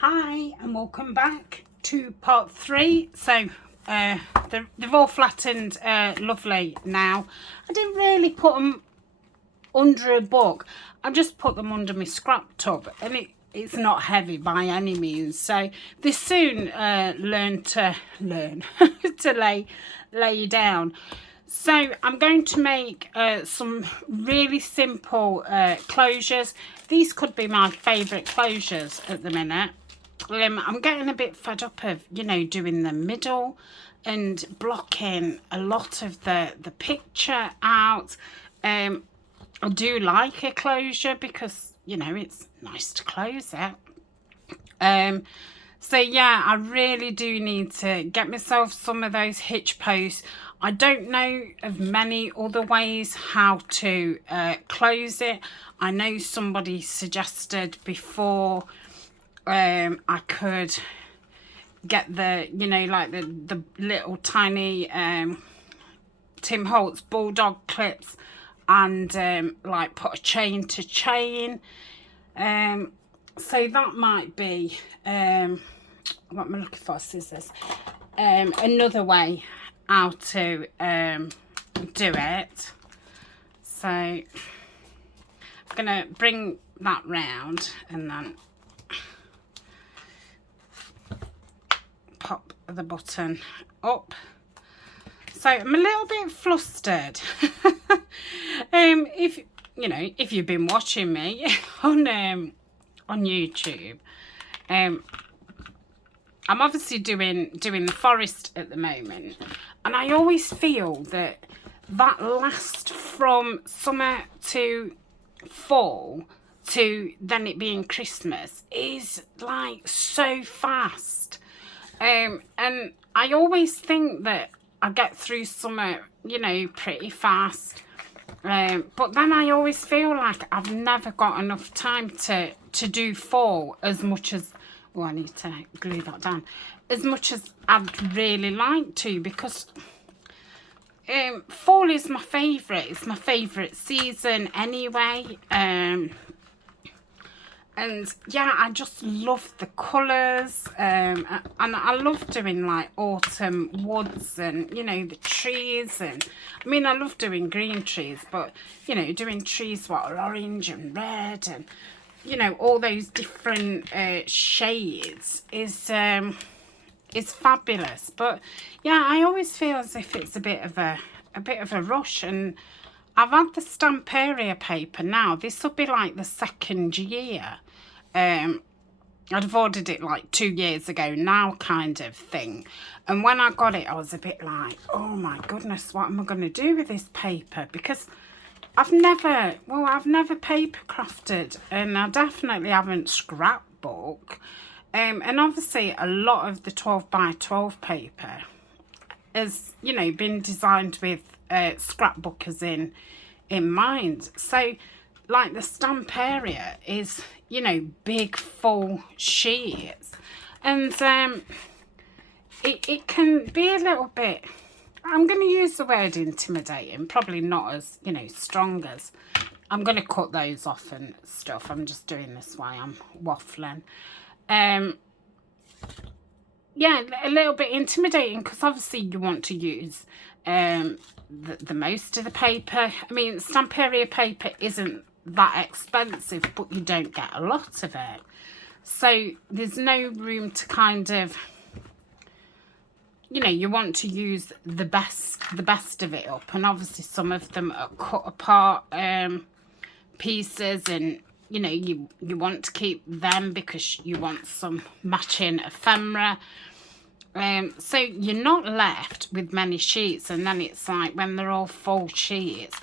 Hi and welcome back to part 3. So they've all flattened lovely now. I didn't really put them under a book. I just put them under my scrap tub, and it's not heavy by any means. So they soon learn to lay down. So I'm going to make some really simple closures. These could be my favourite closures at the minute. I'm getting a bit fed up of, doing the middle and blocking a lot of the picture out. I do like a closure because, it's nice to close it. So yeah, I really do need to get myself some of those hitch posts. I don't know of many other ways how to close it. I know somebody suggested before I could get the, like the little tiny Tim Holtz bulldog clips and like put a chain to chain. So that might be, what am I looking for? Scissors. Another way how to do it. So I'm going to bring that round and then pop the button up. So I'm a little bit flustered. If you've been watching me on YouTube, I'm obviously doing the forest at the moment, and I always feel that lasts from summer to fall to then it being Christmas is like so fast. And I always think that I get through summer, pretty fast. But then I always feel like I've never got enough time to do fall as much as, I need to glue that down, as much as I'd really like to, because fall is my favourite. It's my favourite season anyway. And yeah, I just love the colours, and I love doing like autumn woods and, the trees. And I mean, I love doing green trees, but, doing trees what are orange and red and, all those different shades is fabulous. But yeah, I always feel as if it's a bit of a rush. And I've had the Stamperia paper now. This will be like the second year. I'd have ordered it like 2 years ago now, kind of thing. And when I got it, I was a bit like, oh my goodness, what am I going to do with this paper? Because I've never paper crafted, and I definitely haven't scrapbook. And obviously a lot of the 12 by 12 paper has, been designed with scrapbookers in mind. So like the Stamperia is, big full sheets, and it can be a little bit, I'm going to use the word intimidating, probably not as, strong as, I'm going to cut those off and stuff. I'm just doing this while I'm waffling. Yeah, a little bit intimidating, because obviously you want to use the most of the paper. I mean, Stamperia paper isn't that expensive, but you don't get a lot of it. So there's no room to kind of, you want to use the best of it up. And obviously some of them are cut apart pieces, and you want to keep them because you want some matching ephemera. So you're not left with many sheets, and then it's like when they're all full sheets.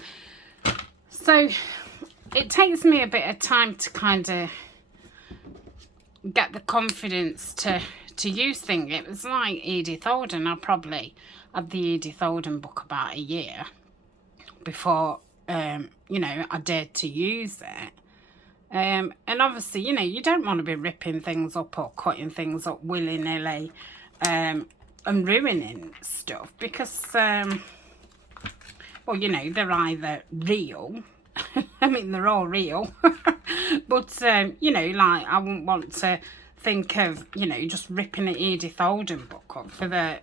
So it takes me a bit of time to kind of get the confidence to use things. It was like Edith Holden. I probably had the Edith Holden book about a year before, I dared to use it. And obviously, you don't want to be ripping things up or cutting things up willy-nilly and ruining stuff, because, they're either real. I mean, they're all real. But, like, I wouldn't want to think of, you know, just ripping an Edith Holden book up for the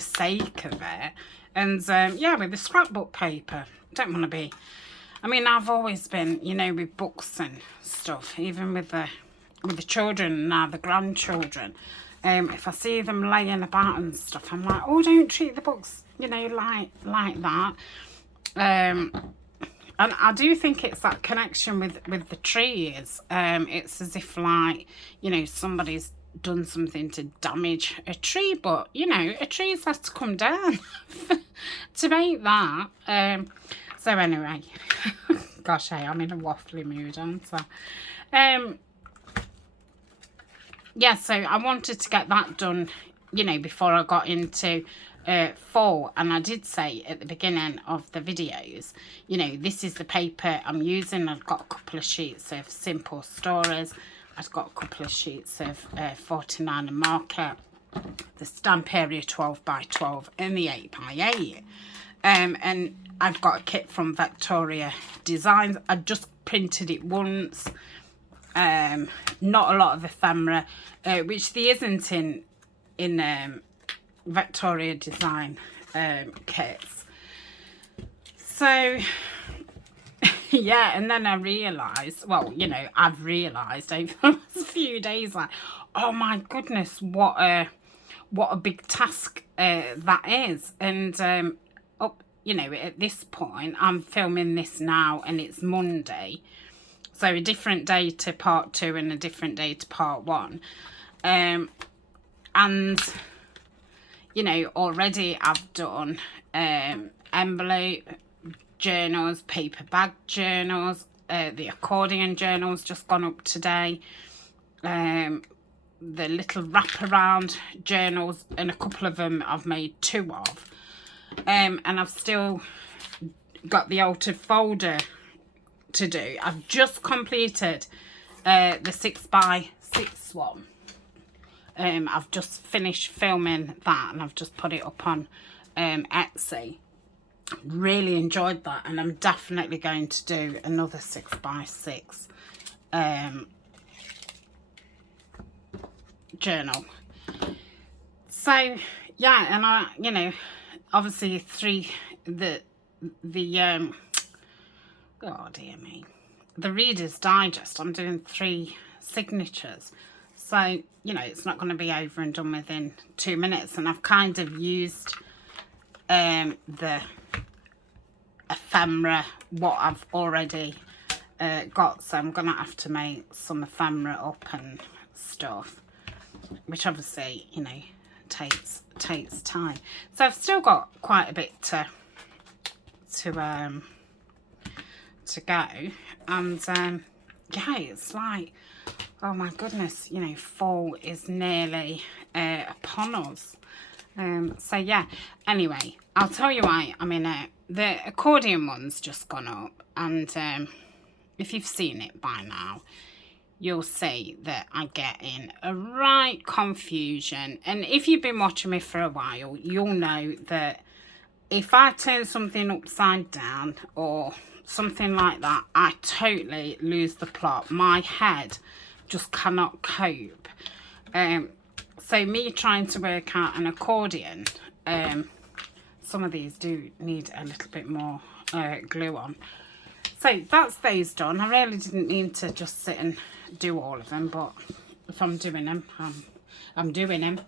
sake of it. And yeah, with the scrapbook paper, don't want to be, I mean, I've always been, you know, with books and stuff, even with the children and now the grandchildren. If I see them laying about and stuff, I'm like, oh, don't treat the books, you know, like that. And I do think it's that connection with the trees. It's as if, like, you know, somebody's done something to damage a tree, but, you know, a tree's has to come down to make that. So anyway, gosh, hey, I'm in a waffly mood, aren't I? Yeah, so I wanted to get that done, you know, before I got into fall. And I did say at the beginning of the videos, you know, this is the paper I'm using. I've got a couple of sheets of Simple Stories. I've got a couple of sheets of 49 and Marker, the Stamp Area 12 by 12 and the 8 by 8. And I've got a kit from Victoria Designs. I just printed it once. Not a lot of ephemera, which there isn't in Victoria Design kits. So yeah, and then I realised, well, you know, I've realised over the last few days, like, oh my goodness, what a big task that is. And you know, at this point, I'm filming this now and it's Monday. So a different day to part 2 and a different day to part 1. And, you know, already I've done envelope journals, paper bag journals, the accordion journals just gone up today. The little wraparound journals, and a couple of them I've made 2 of. And I've still got the altered folder to do. I've just completed the 6x6 one. I've just finished filming that and I've just put it up on Etsy. Really enjoyed that, and I'm definitely going to do another 6x6 journal. So yeah, and I, you know, obviously oh dear me, the Reader's Digest, I'm doing 3 signatures, so, you know, it's not going to be over and done within 2 minutes. And I've kind of used the ephemera, what I've already got, so I'm going to have to make some ephemera up and stuff, which obviously, you know, takes time. So I've still got quite a bit to go. And yeah, it's like, oh my goodness, you know, fall is nearly upon us. So yeah, anyway, I'll tell you why I'm in it. The accordion one's just gone up, and if you've seen it by now, you'll see that I get in a right confusion. And if you've been watching me for a while, you'll know that if I turn something upside down or something like that, I totally lose the plot. My head just cannot cope. So me trying to work out an accordion, some of these do need a little bit more glue on. So that's those done. I really didn't mean to just sit and do all of them, but if I'm doing them, I'm doing them.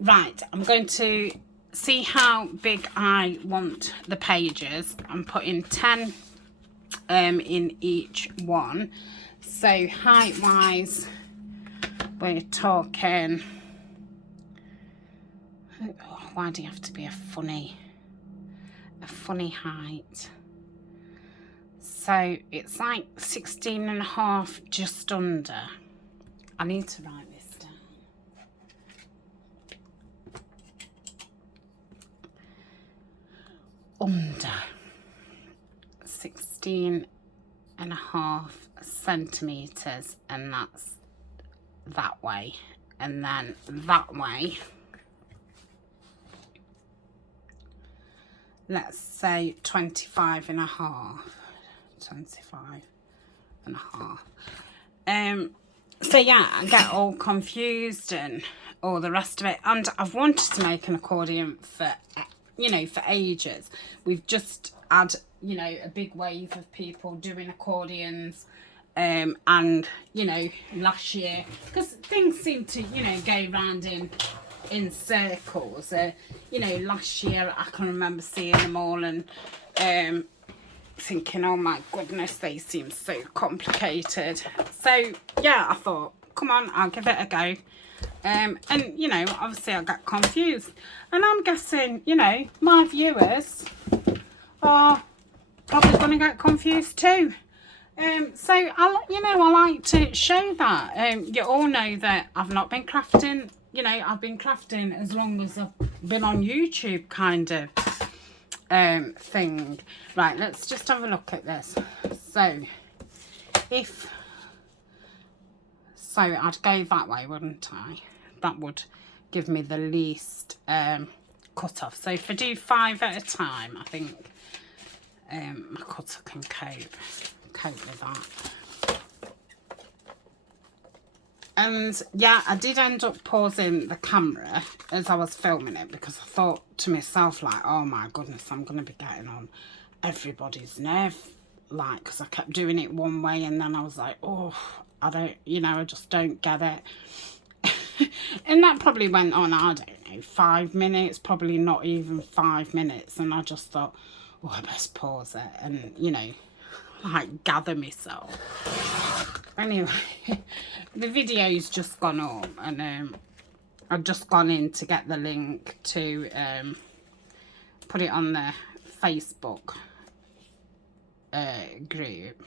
Right, I'm going to see how big I want the pages. I'm putting 10 in each one. So height wise, we're talking, oh, why do you have to be a funny height? So it's like 16.5, just under. I need to write this down. Under 16.5 centimeters, and that's that way, and then that way, let's say 25.5. So yeah, I get all confused and all the rest of it. And I've wanted to make an accordion for, you know, for ages. We've just had, you know, a big wave of people doing accordions. And, you know, last year, because things seem to, you know, go round in circles. You know, last year I can remember seeing them all and thinking, oh my goodness, they seem so complicated. So yeah, I thought, come on, I'll give it a go. And you know, obviously I got confused, and I'm guessing, you know, my viewers are probably going to get confused too. So I like to show that. You all know that I've not been crafting. You know, I've been crafting as long as I've been on YouTube, kind of thing. Right, let's just have a look at this. So I'd go that way, wouldn't I? That would give me the least cut off. So if I do 5 at a time, I think my cutter can cope with that. And yeah, I did end up pausing the camera as I was filming it, because I thought to myself, like, oh my goodness, I'm going to be getting on everybody's nerve, like, because I kept doing it one way, and then I was like, oh, I don't, you know, I just don't get it. And that probably went on, I don't know, 5 minutes, probably not even 5 minutes, and I just thought, oh, I best pause it and, you know, like, gather myself. Anyway, the video's just gone up, and I've just gone in to get the link to put it on the Facebook group,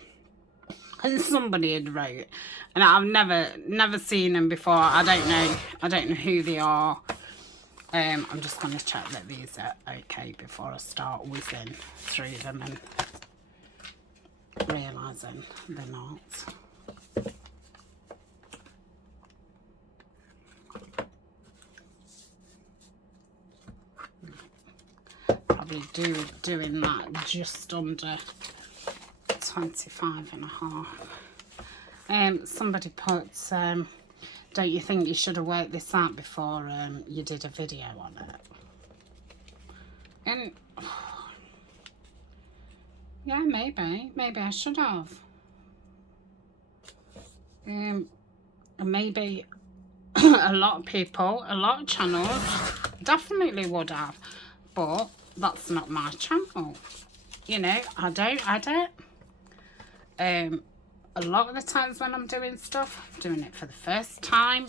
and somebody had wrote, and I've never seen them before. I don't know who they are. I'm just going to check that these are okay before I start whizzing through them and realising they're not. Probably doing that just under 25.5. Somebody put, don't you think you should have worked this out before you did a video on it? And yeah, maybe I should have. And maybe a lot of people, a lot of channels definitely would have, but that's not my channel. You know, I don't edit. A lot of the times when I'm doing stuff, I'm doing it for the first time.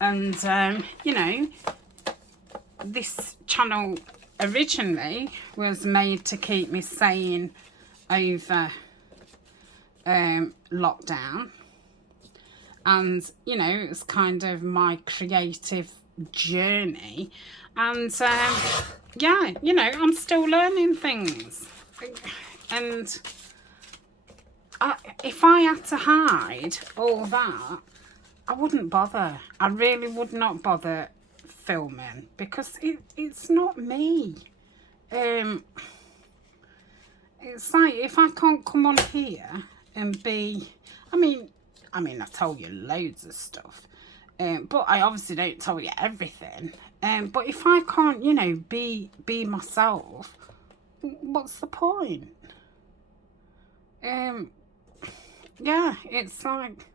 And, you know, this channel originally was made to keep me sane over lockdown. And, you know, it was kind of my creative journey. And, yeah, you know, I'm still learning things. And if I had to hide all that, I wouldn't bother. I really would not bother filming, because it's not me. It's like, if I can't come on here and be, I mean I tell you loads of stuff, but I obviously don't tell you everything. But if I can't, you know, be myself, what's the point? Yeah, it's like,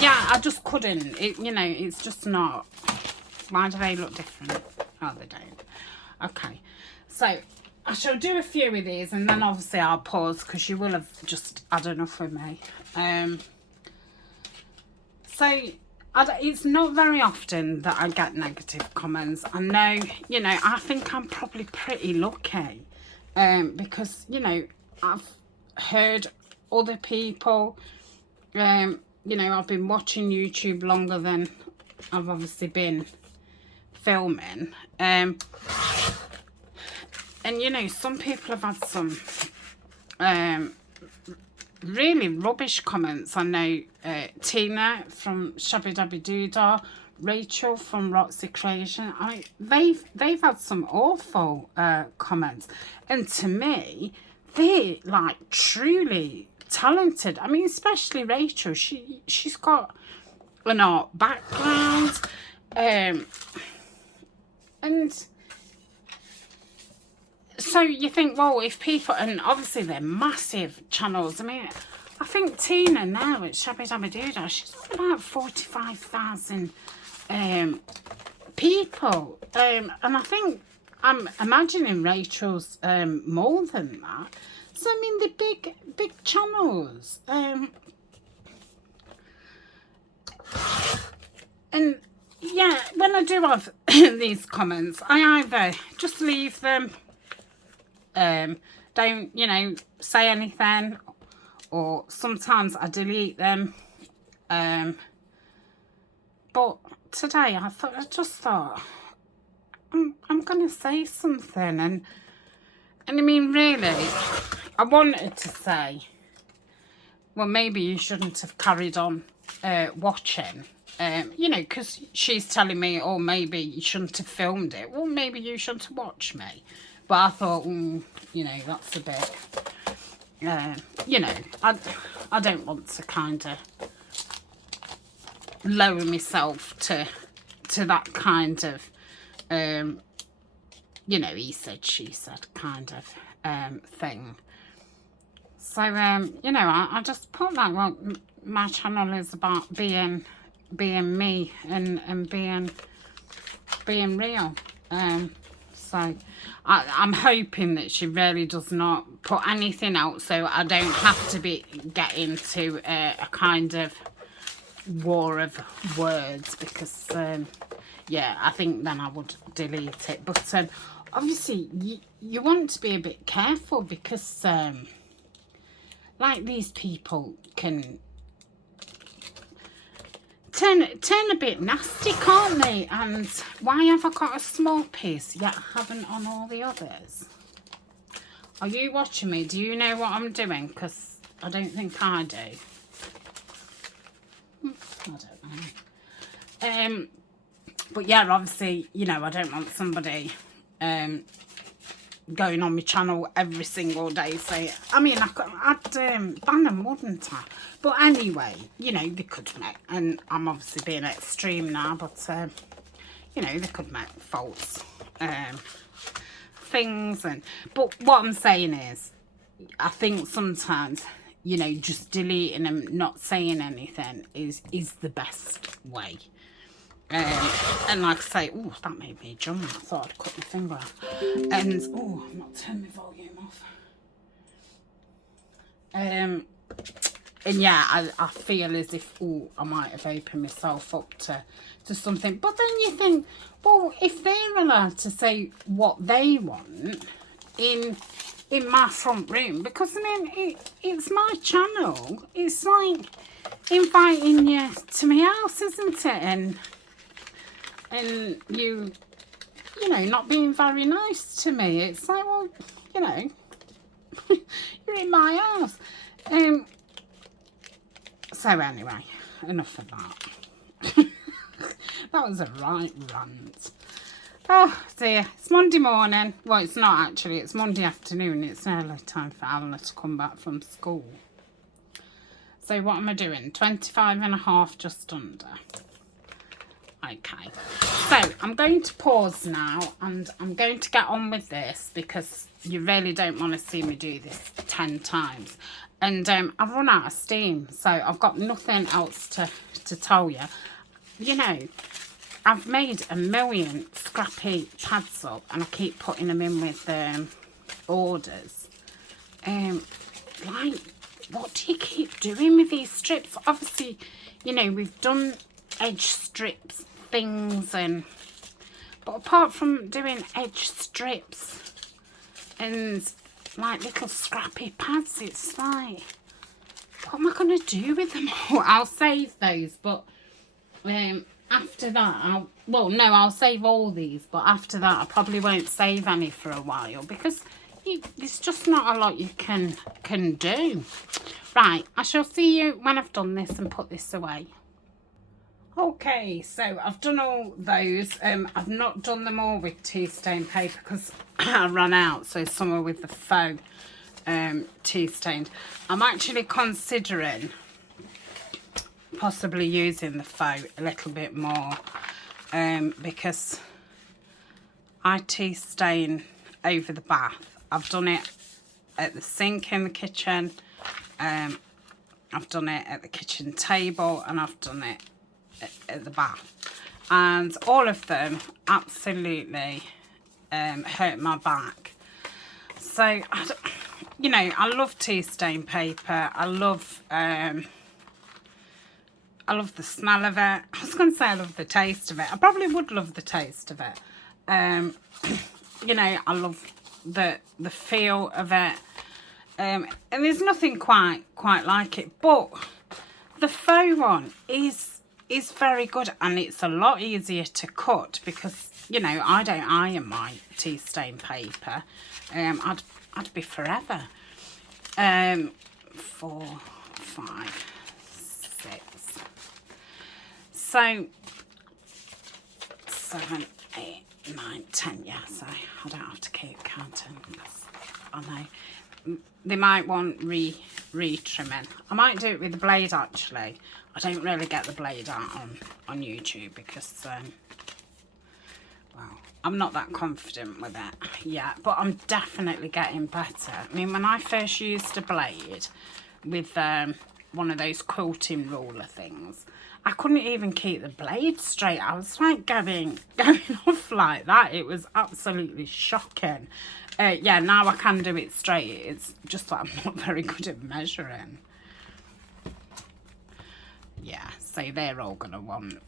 yeah, I just couldn't. You know, it's just not. Why do they look different? Oh, they don't. Okay, so I shall do a few of these, and then obviously I'll pause, because you will have just had enough of me. So it's not very often that I get negative comments. I know, you know, I think I'm probably pretty lucky, because, you know, I've heard other people, you know, I've been watching YouTube longer than I've obviously been filming, and you know, some people have had some really rubbish comments. I know Tina from Shabby Dabby Doodah, Rachel from Roxy Creation. They've had some awful comments, and to me, they like truly talented. I mean, especially Rachel. She's got an art background, and so you think, well, if people, and obviously they're massive channels. I mean, I think Tina now at Shabby Dabby Doodah, she's got about 45,000 people, and I think I'm imagining Rachel's more than that. So I mean, the big channels, and yeah, when I do have these comments, I either just leave them, don't, you know, say anything, or sometimes I delete them. But today I just thought I'm gonna say something, and I mean, really, I wanted to say, well, maybe you shouldn't have carried on watching. You know, because she's telling me, oh, maybe you shouldn't have filmed it. Well, maybe you shouldn't have watched me. But I thought, you know, that's a bit, you know, I don't want to kind of lower myself to that kind of, you know, he said, she said kind of thing. So, you know, I just put that, well, my channel is about being me and being real. So I'm hoping that she really does not put anything out, so I don't have to get into a kind of war of words, because yeah, I think then I would delete it. But obviously you want to be a bit careful, because like, these people can turn a bit nasty, can't they? And why have I got a small piece yet I haven't on all the others? Are you watching me? Do you know what I'm doing? Because I don't think I do. I don't know. But yeah, obviously, you know, I don't want somebody going on my channel every single day saying, I mean, I'd ban them, wouldn't I? But anyway, you know, they could make, and I'm obviously being extreme now, but you know, they could make false things. But what I'm saying is, I think sometimes, you know, just deleting them, not saying anything is the best way. And like I say, oh, that made me jump. I thought I'd cut my finger off. And oh, I'm not turning my volume off. And yeah, I feel as if, oh, I might have opened myself up to something. But then you think, well, if they're allowed to say what they want in my front room, because I mean, it's my channel. It's like inviting you to my house, isn't it? And you know, not being very nice to me. It's like, well, you know, you're in my house. So anyway, enough of that. That was a right rant. Oh dear, it's Monday morning. Well, it's not actually, it's Monday afternoon. It's nearly time for Alan to come back from school. So what am I doing? 25.5, just under. Okay, so I'm going to pause now, and I'm going to get on with this, because you really don't want to see me do this 10 times. And I've run out of steam, so I've got nothing else to tell you. You know, I've made a million scrappy pads up, and I keep putting them in with orders. Like, what do you keep doing with these strips? Obviously, you know, we've done edge strips things, but apart from doing edge strips and like little scrappy pads, it's like, what am I going to do with them all? I'll save those, but after that, I'll save all these, but after that I probably won't save any for a while, because there's just not a lot you can do. Right, I shall see you when I've done this and put this away. Okay, so I've done all those. I've not done them all with tea stain paper because I ran out, so some are with the faux tea stained. I'm actually considering possibly using the faux a little bit more, because I tea stain over the bath. I've done it at the sink in the kitchen, I've done it at the kitchen table, and I've done it at the bath, and all of them absolutely hurt my back. So you know, I love tea stain paper. I love the smell of it. I was going to say I love the taste of it. I probably would love the taste of it. You know, I love the feel of it. And there's nothing quite like it. But the faux one is very good, and it's a lot easier to cut because, you know, I don't iron my tea stain paper. I'd be forever. 4, 5, 6. So 7, 8, 9, 10. Yeah, so I don't have to keep counting because I know they might want re-trimming. I might do it with the blade actually. I don't really get the blade out on YouTube because well, I'm not that confident with it yet, but I'm definitely getting better. I mean, when I first used a blade with one of those quilting ruler things, I couldn't even keep the blade straight. I was like going off like that. It was absolutely shocking. Yeah, now I can do it straight. It's just that I'm not very good at measuring. Yeah, so they're all going to want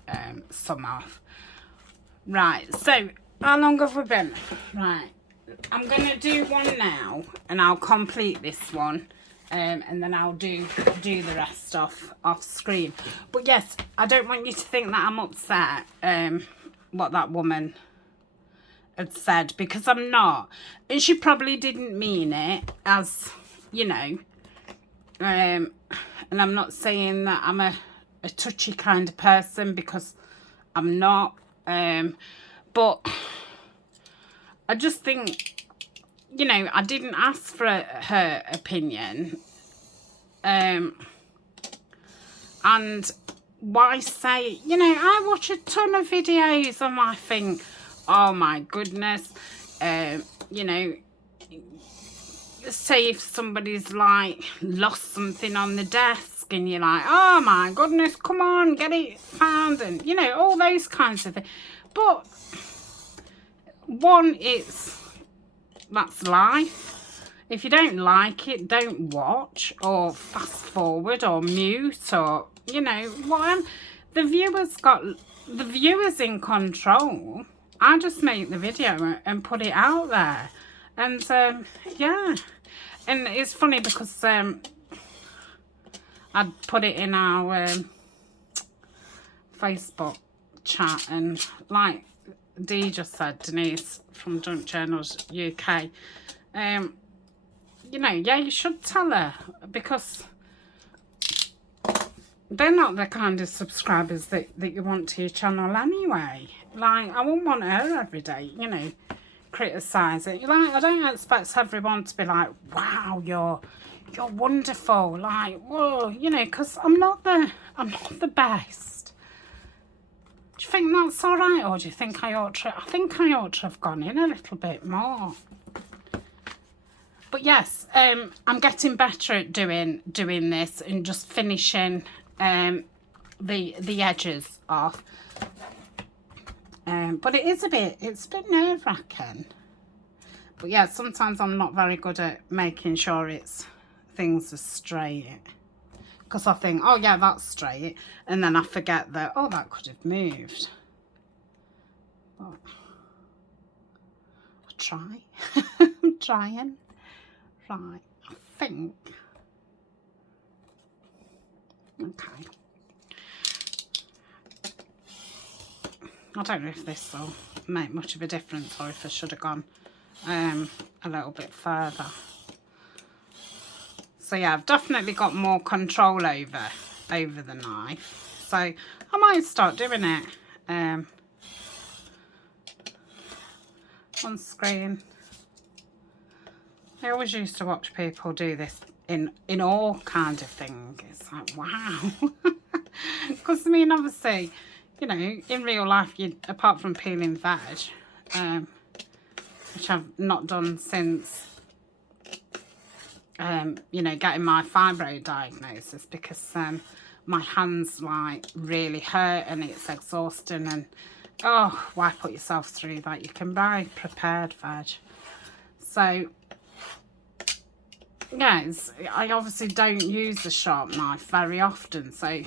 some off. Right, so how long have we been? Right, I'm going to do one now and I'll complete this one. And then I'll do the rest off screen. But yes, I don't want you to think that I'm upset what that woman had said, because I'm not. And she probably didn't mean it as, you know, and I'm not saying that I'm a touchy kind of person, because I'm not. But I just think, you know, I didn't ask for her opinion. And why say, you know, I watch a ton of videos and I think, oh my goodness, you know, say if somebody's like lost something on the desk and you're like, oh my goodness, come on, get it found, and, you know, all those kinds of things. But one, that's life. If you don't like it, don't watch or fast forward or mute, or, you know, what. The viewers in control. I just make the video and put it out there. And yeah, and it's funny because I'd put it in our Facebook chat, and like Dee just said, Denise from Junk Journals UK, you know, yeah, you should tell her, because they're not the kind of subscribers that you want to your channel anyway. Like, I wouldn't want her every day, you know, criticising. Like, I don't expect everyone to be like, wow, you're wonderful, like, whoa, you know, because I'm not the best. Do you think that's all right, or do you think I ought to? I think I ought to have gone in a little bit more. But yes, I'm getting better at doing this and just finishing the edges off. But it's a bit nerve-wracking. But yeah, sometimes I'm not very good at making sure things are straight, because I think, oh yeah, that's straight, and then I forget that, oh, that could have moved. But I'll try. I'm trying. Right, I think. Okay. I don't know if this will make much of a difference, or if I should have gone a little bit further. So yeah, I've definitely got more control over the knife. So I might start doing it on screen. I always used to watch people do this in all kind of things. It's like, wow. Because, I mean, obviously, you know, in real life, you apart from peeling veg, which I've not done since, you know, getting my fibro diagnosis, because my hands, like, really hurt and it's exhausting. And, oh, why put yourself through that? You can buy prepared veg. So, yes, I obviously don't use the sharp knife very often, so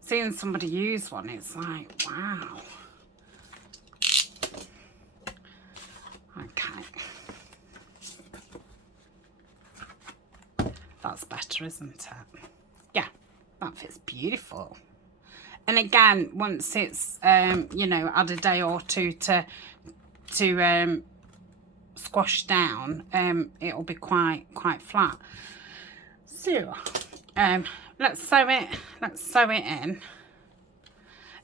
seeing somebody use one, it's like, wow. Okay. That's better, isn't it? Yeah, that fits beautiful. And again, once it's, you know, add a day or two to squash down, it'll be quite flat. So, let's sew it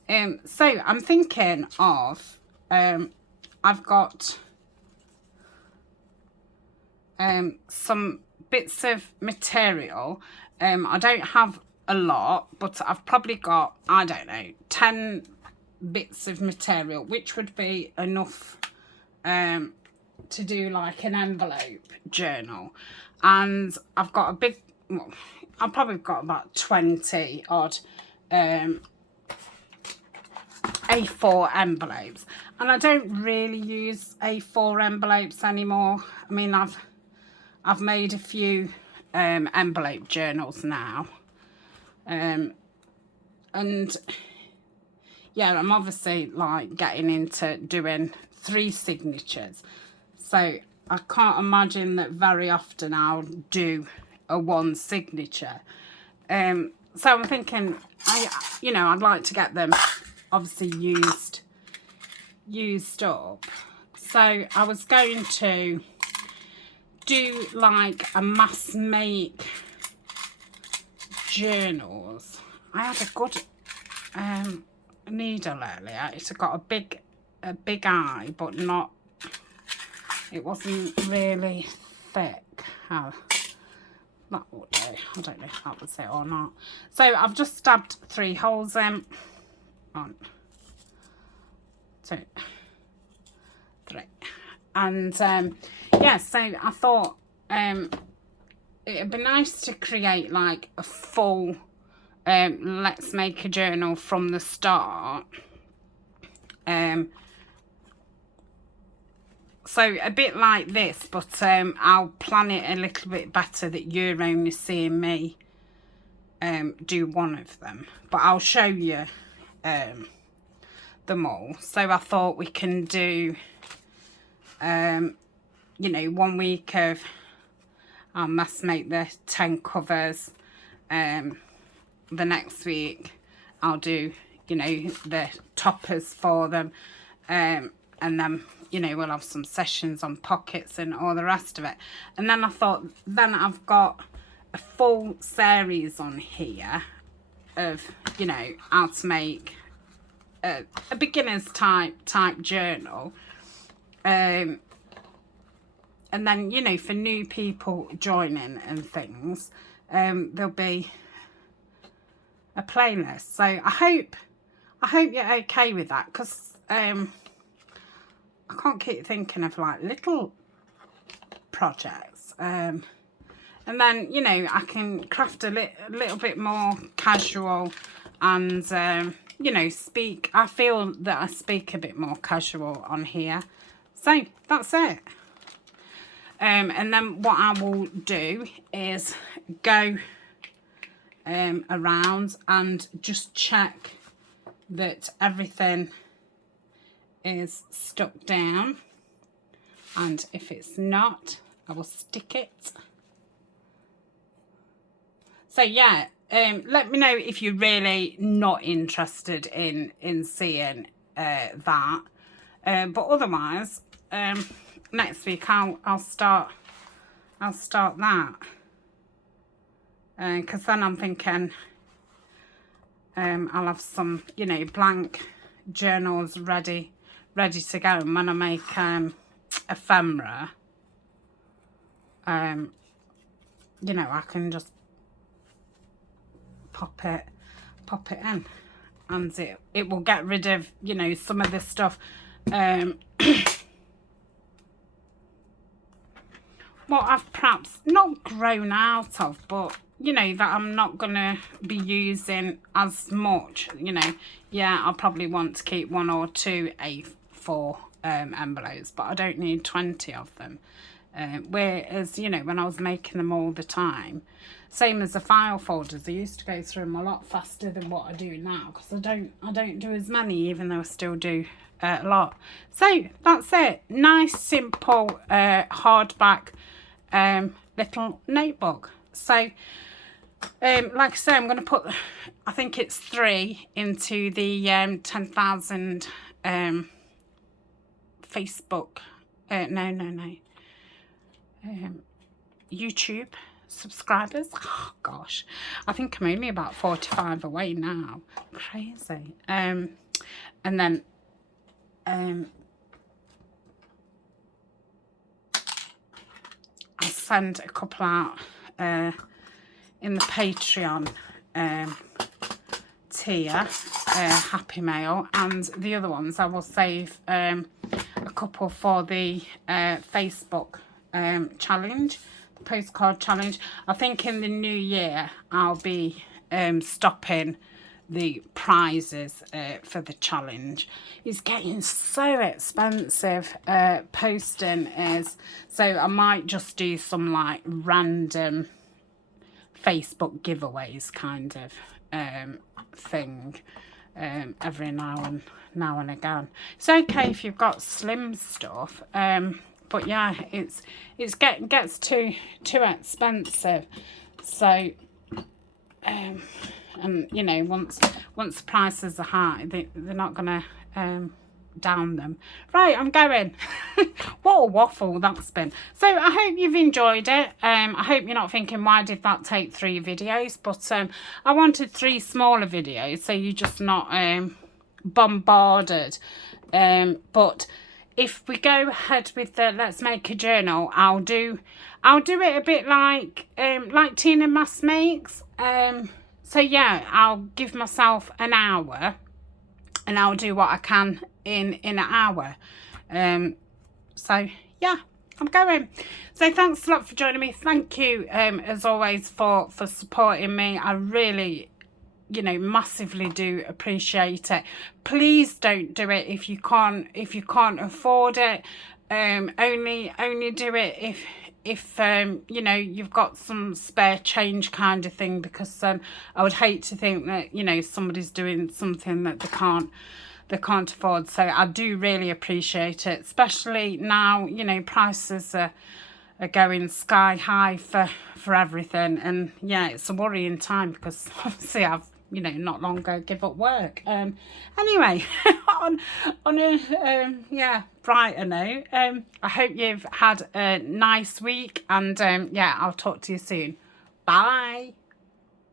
in. So I'm thinking of, I've got some bits of material. I don't have a lot, but I've probably got, I don't know, 10 bits of material, which would be enough to do like an envelope journal. And I've got a big, well, I've probably got about 20 odd A4 envelopes, and I don't really use A4 envelopes anymore. I mean, I've made a few envelope journals now, and yeah, I'm obviously like getting into doing 3 signatures, so I can't imagine that very often I'll do a 1 signature. So I'm thinking, you know, I'd like to get them obviously used up. So I was going to do like a mass make journals. I had a good needle earlier. It's got a big eye, but not, it wasn't really thick. Oh, that would do. I don't know if that was it or not. So I've just stabbed 3 holes in. 1, 2, 3, and yeah, so I thought it'd be nice to create like a full let's make a journal from the start. So a bit like this, but I'll plan it a little bit better that you're only seeing me do one of them, but I'll show you them all. So I thought we can do you know, 1 week of I'll mass make the 10 covers, the next week I'll do, you know, the toppers for them, and then, you know, we'll have some sessions on pockets and all the rest of it. And then I thought, then I've got a full series on here of, you know, how to make a beginner's type journal, and then, you know, for new people joining and things, there'll be a playlist. So I hope you're okay with that, because I can't keep thinking of like little projects, and then, you know, I can craft a little bit more casual, and you know, I feel that I speak a bit more casual on here. So that's it. And then what I will do is go around and just check that everything is stuck down, and if it's not, I will stick it. So yeah, let me know if you're really not interested in seeing that, but otherwise next week I'll start that, because then I'm thinking I'll have some, you know, blank journals ready to go. And when I make ephemera, you know, I can just pop it in, and it will get rid of, you know, some of this stuff what I've perhaps not grown out of, but you know, that I'm not gonna be using as much. You know, yeah, I'll probably want to keep 1 or 2 A4 envelopes, but I don't need 20 of them. Whereas, you know, when I was making them all the time, same as the file folders, I used to go through them a lot faster than what I do now, because I don't do as many, even though I still do a lot. So that's it. Nice, simple, hardback little notebook. So like I say, I'm going to put, I think it's 3 into the 10,000 Facebook, no, YouTube subscribers. Oh gosh, I think I'm only about 45 away now. Crazy. And then I'll send a couple out in the Patreon tier, Happy Mail, and the other ones I will save a couple for the Facebook challenge, the postcard challenge. I think in the new year I'll be stopping the prizes for the challenge. It's getting so expensive, posting is, so I might just do some like random Facebook giveaways kind of thing every now and again. It's okay if you've got slim stuff, but yeah, it's gets too expensive. So and you know, once the prices are high, they're not gonna down them. Right, I'm going. What a waffle that's been. So I hope you've enjoyed it. I hope you're not thinking, why did that take 3 videos? But I wanted 3 smaller videos, so you're just not bombarded. But if we go ahead with the Let's Make a Journal, I'll do it a bit like Tina Mass makes. So yeah, I'll give myself an hour and I'll do what I can in an hour. So yeah, I'm going. So thanks a lot for joining me. Thank you as always for supporting me. I really, you know, massively do appreciate it. Please don't do it if you can't afford it. Only do it if you know, you've got some spare change kind of thing, because I would hate to think that, you know, somebody's doing something that they can't afford. So I do really appreciate it, especially now, you know, prices are going sky high for everything. And yeah, it's a worrying time, because obviously I've, you know, not long ago give up work. Anyway, on a yeah, brighter note, I hope you've had a nice week, and yeah, I'll talk to you soon. Bye.